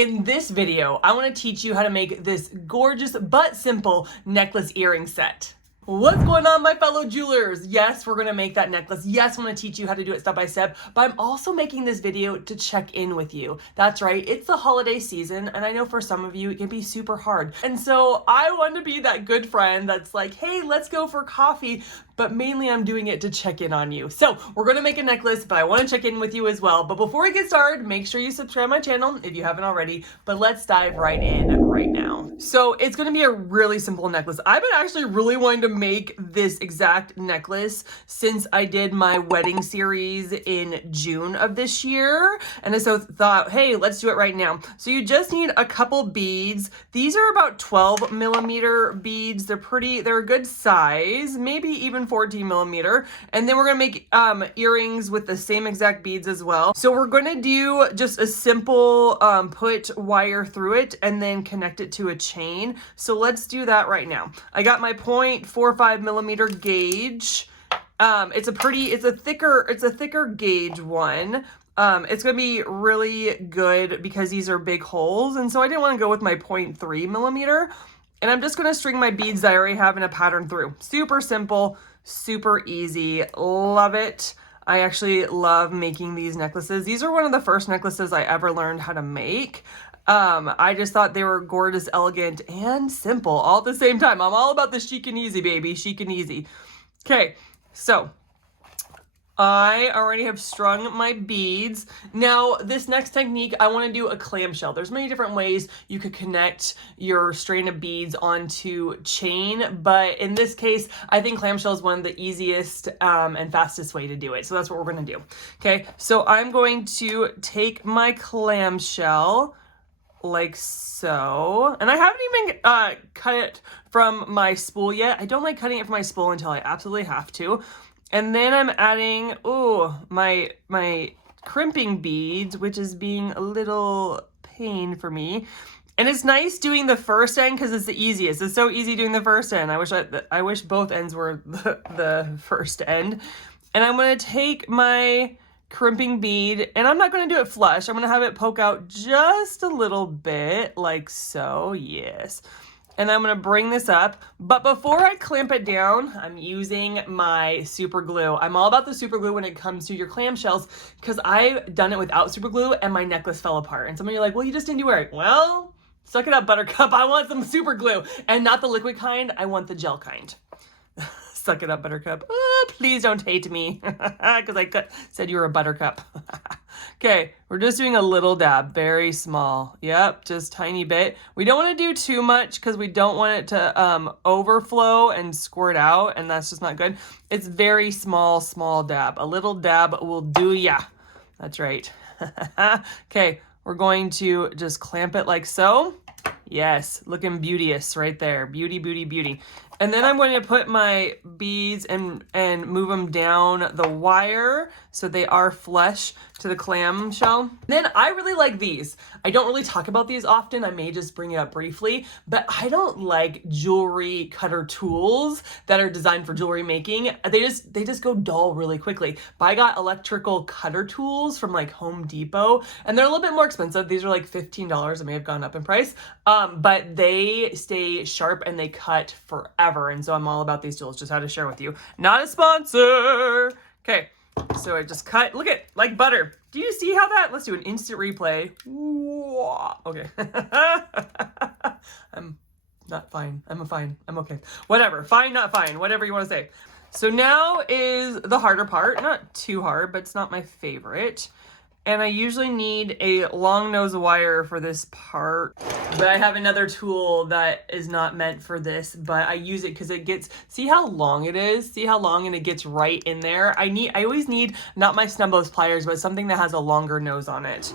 In this video, I want to teach you how to make this gorgeous but simple necklace earring set. What's going on, my fellow jewelers? Yes, we're going to make that necklace. Yes, I'm going to teach you how to do it step by step, but I'm also making this video to check in with you. That's right, it's the holiday season, and I know for some of you, it can be super hard. And so I want to be that good friend that's like, hey, let's go for coffee, but mainly I'm doing it to check in on you. So we're going to make a necklace, but I want to check in with you as well. But before we get started, make sure you subscribe to my channel if you haven't already, but let's dive right in right now. So it's going to be a really simple necklace. I've been actually really wanting to make this exact necklace since I did my wedding series in June of this year. And so thought, hey, let's do it right now. So you just need a couple beads. These are about 12 millimeter beads. They're a good size, maybe even 14 millimeter. And then we're gonna make earrings with the same exact beads as well. So we're gonna do just a simple put wire through it and then connect it to a chain. So let's do that right now. I got my 0.45 millimeter gauge. It's a thicker gauge one. It's gonna be really good because these are big holes, and so I didn't want to go with my 0.3 millimeter. And I'm just gonna string my beads that I already have in a pattern through. Super simple, super easy. Love it. I actually love making these necklaces. These are one of the first necklaces I ever learned how to make. I just thought they were gorgeous, elegant, and simple all at the same time. I'm all about the chic and easy, baby. Chic and easy. Okay, so I already have strung my beads. Now, this next technique, I want to do a clamshell. There's many different ways you could connect your strand of beads onto chain, but in this case, I think clamshell is one of the easiest and fastest way to do it. So that's what we're going to do. Okay, so I'm going to take my clamshell like so, and I haven't even cut it from my spool yet. I don't like cutting it from my spool until I absolutely have to. And then I'm adding, my crimping beads, which is being a little pain for me. And it's nice doing the first end because it's the easiest. It's so easy doing the first end. I wish both ends were the first end. And I'm going to take my crimping bead, and I'm not going to do it flush. I'm going to have it poke out just a little bit, like so, yes. And I'm going to bring this up, but before I clamp it down, I'm using my super glue. I'm all about the super glue when it comes to your clamshells because I've done it without super glue and my necklace fell apart. And some of you are like, well, you just didn't do it right. Well, suck it up, Buttercup. I want some super glue, and not the liquid kind. I want the gel kind. Suck it up, Buttercup. Oh, please don't hate me because I said you were a buttercup. Okay, we're just doing a little dab, very small. Yep, just tiny bit. We don't want to do too much because we don't want it to overflow and squirt out, and that's just not good. It's very small dab. A little dab will do ya. That's right. Okay, we're going to just clamp it like so. Yes, looking beauteous right there. Beauty, beauty, beauty. And then I'm going to put my beads and move them down the wire so they are flush to the clamshell. Then I really like these. I don't really talk about these often. I may just bring it up briefly, but I don't like jewelry cutter tools that are designed for jewelry making. They just go dull really quickly. But I got electrical cutter tools from like Home Depot, and they're a little bit more expensive. These are like $15. It may have gone up in price, but they stay sharp and they cut forever. And so I'm all about these tools, just how to share with you. Not a sponsor. Okay. So I just cut, look at, like butter. Do you see how that, let's do an instant replay. Okay. I'm not fine. I'm okay. Whatever, fine, not fine, whatever you want to say. So now is the harder part, not too hard, but it's not my favorite. And I usually need a long nose wire for this part, but I have another tool that is not meant for this, but I use it because it gets, see how long it is? See how long, and it gets right in there. I always need, not my Snubbo's pliers, but something that has a longer nose on it.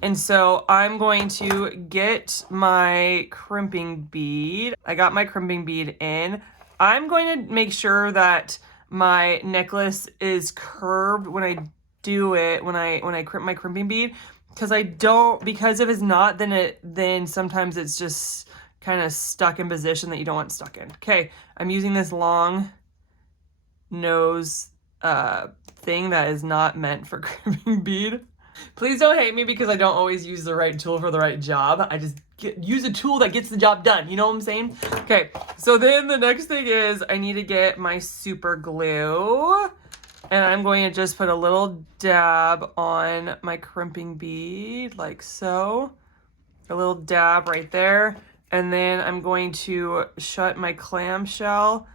And so I'm going to get my crimping bead. I got my crimping bead in. I'm going to make sure that my necklace is curved when I do it, when I crimp my crimping bead, because if it's not, then sometimes it's just kind of stuck in position that you don't want stuck in. Okay, I'm using this long nose thing that is not meant for crimping bead. Please don't hate me because I don't always use the right tool for the right job. I just use a tool that gets the job done. You know what I'm saying? Okay, so then the next thing is I need to get my super glue. And I'm going to just put a little dab on my crimping bead, like so. A little dab right there. And then I'm going to shut my clamshell.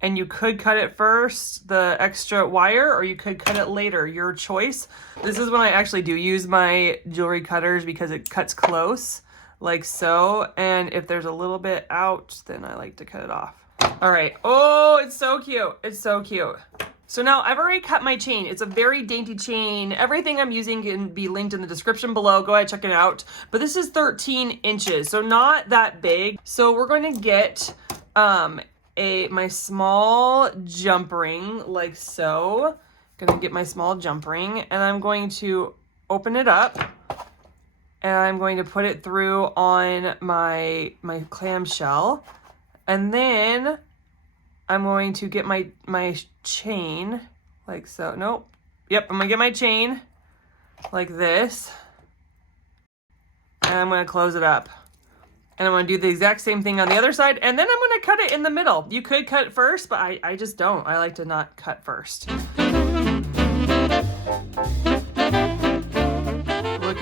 And you could cut it first, the extra wire, or you could cut it later, your choice. This is when I actually do use my jewelry cutters because it cuts close, like so. And if there's a little bit out, then I like to cut it off. All right, oh, it's so cute, it's so cute. So now I've already cut my chain. It's a very dainty chain. Everything I'm using can be linked in the description below. Go ahead, check it out. But this is 13 inches, so not that big. So we're going to get my small jump ring, like so. Gonna get my small jump ring, and I'm going to open it up, and I'm going to put it through on my clamshell, and then I'm going to get my chain, like so. Nope. Yep, I'm gonna get my chain like this, and I'm gonna close it up. And I'm gonna do the exact same thing on the other side, and then I'm gonna cut it in the middle. You could cut first, but I just don't. I like to not cut first. Look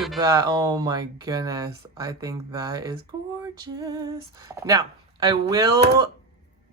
at that, oh my goodness. I think that is gorgeous. Now, I will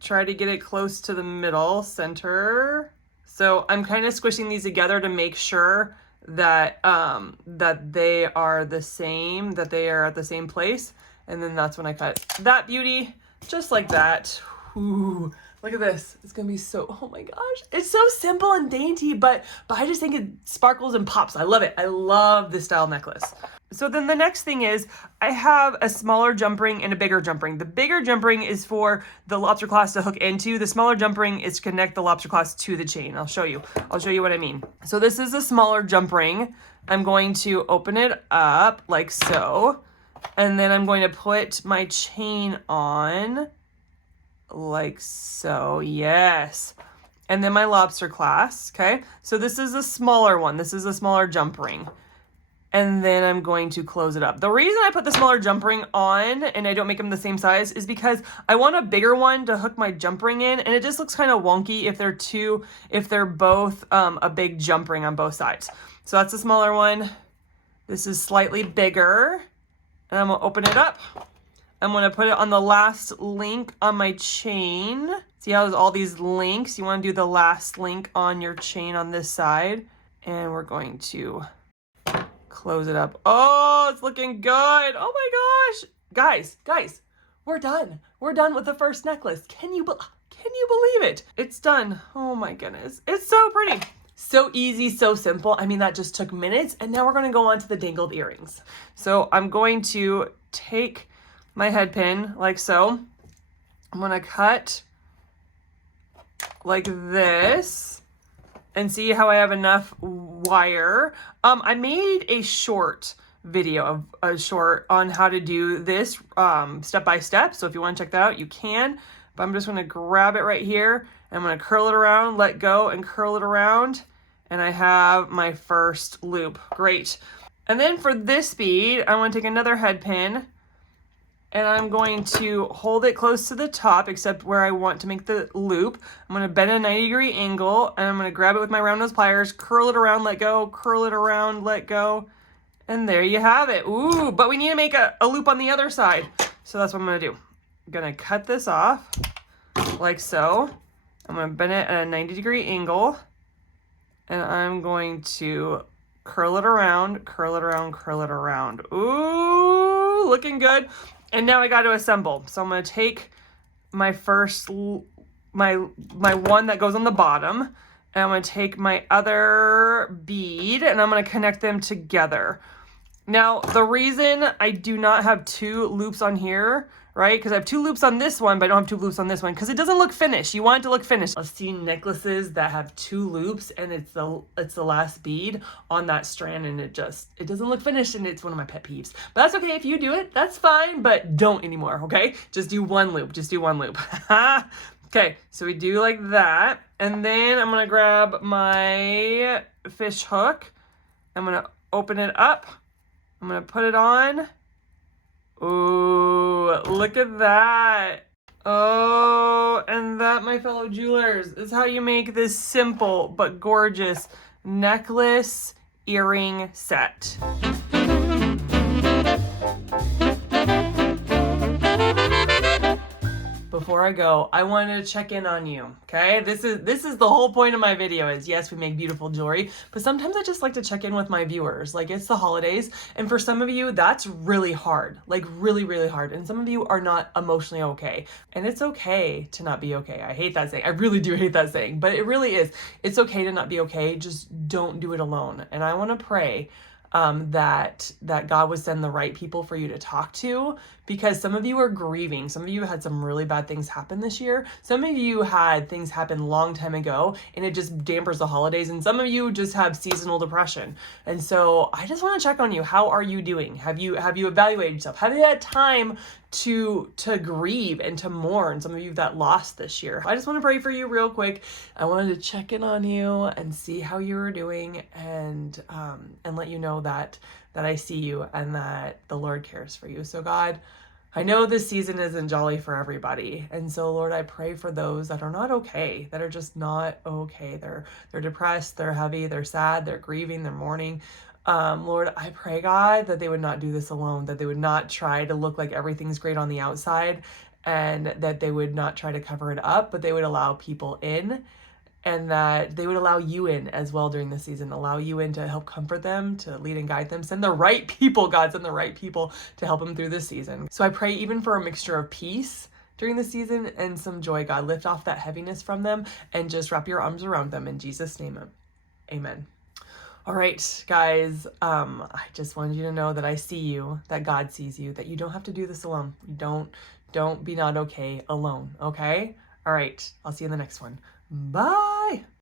try to get it close to the middle center. So I'm kind of squishing these together to make sure that that they are the same, that they are at the same place. And then that's when I cut that beauty, just like that. Ooh, look at this. It's gonna be so, oh my gosh. It's so simple and dainty, but I just think it sparkles and pops. I love it. I love this style necklace. So then the next thing is I have a smaller jump ring and a bigger jump ring. The bigger jump ring is for the lobster clasp to hook into. The smaller jump ring is to connect the lobster clasp to the chain. I'll show you what I mean. So this is a smaller jump ring. I'm going to open it up like so. And then I'm going to put my chain on like so, yes. And then my lobster clasp, okay? So this is a smaller one. This is a smaller jump ring. And then I'm going to close it up. The reason I put the smaller jump ring on and I don't make them the same size is because I want a bigger one to hook my jump ring in, and it just looks kind of wonky if they're both a big jump ring on both sides. So that's the smaller one. This is slightly bigger. And I'm gonna open it up. I'm gonna put it on the last link on my chain. See how there's all these links? You wanna do the last link on your chain on this side. And we're going to close it up. Oh, it's looking good. Oh my gosh. Guys, we're done. We're done with the first necklace. Can you believe it? It's done. Oh my goodness. It's so pretty. So easy, so simple. I mean, that just took minutes. And now we're gonna go on to the dangled earrings. So I'm going to take my head pin like so. I'm gonna cut like this and see how I have enough wire. I made a short video on how to do this step by step. So if you wanna check that out, you can. But I'm just gonna grab it right here. I'm gonna curl it around, let go, and curl it around. And I have my first loop. Great. And then for this bead, I want to take another head pin, and I'm going to hold it close to the top, except where I want to make the loop. I'm going to bend a 90-degree angle, and I'm going to grab it with my round nose pliers, curl it around, let go, curl it around, let go. And there you have it. Ooh, but we need to make a loop on the other side. So that's what I'm going to do. I'm going to cut this off like so. I'm going to bend it at a 90-degree angle. And I'm going to curl it around, curl it around, curl it around. Ooh, looking good. And now I got to assemble. So I'm going to take my first, my one that goes on the bottom, and I'm going to take my other bead, and I'm going to connect them together. Now, the reason I do not have two loops on here, right? Because I have two loops on this one, but I don't have two loops on this one because it doesn't look finished. You want it to look finished. I've seen necklaces that have two loops and it's the last bead on that strand, and it doesn't look finished, and it's one of my pet peeves. But that's okay if you do it, that's fine, but don't anymore, okay? Just do one loop, just do one loop. Okay, so we do like that, and then I'm gonna grab my fish hook. I'm gonna open it up. I'm gonna put it on. Ooh, look at that. Oh, and that, my fellow jewelers, is how you make this simple but gorgeous necklace earring set. Before I go, I wanted to check in on you, okay? This is the whole point of my video is, yes, we make beautiful jewelry, but sometimes I just like to check in with my viewers. Like, it's the holidays, and for some of you, that's really hard, like really, really hard. And some of you are not emotionally okay. And it's okay to not be okay. I hate that saying. I really do hate that saying, but it really is. It's okay to not be okay. Just don't do it alone. And I want to pray that God would send the right people for you to talk to, because some of you are grieving. Some of you had some really bad things happen this year. Some of you had things happen long time ago, and it just dampers the holidays. And some of you just have seasonal depression. And so I just want to check on you. How are you doing? Have you evaluated yourself? Have you had time to grieve and to mourn some of you that lost this year? I just want to pray for you real quick. I wanted to check in on you and see how you were doing, and let you know that I see you and that the Lord cares for you. So God, I know this season isn't jolly for everybody. And so Lord, I pray for those that are not okay, that are just not okay. They're depressed, they're heavy, they're sad, they're grieving, they're mourning. Lord, I pray, God, that they would not do this alone, that they would not try to look like everything's great on the outside, and that they would not try to cover it up, but they would allow people in, and that they would allow you in as well during the season, allow you in to help comfort them, to lead and guide them. Send the right people, God, send the right people to help them through this season. So I pray even for a mixture of peace during the season and some joy, God. Lift off that heaviness from them and just wrap your arms around them. In Jesus' name, amen. All right, guys, I just wanted you to know that I see you, that God sees you, that you don't have to do this alone. You don't be not okay alone, okay? All right, I'll see you in the next one. Bye.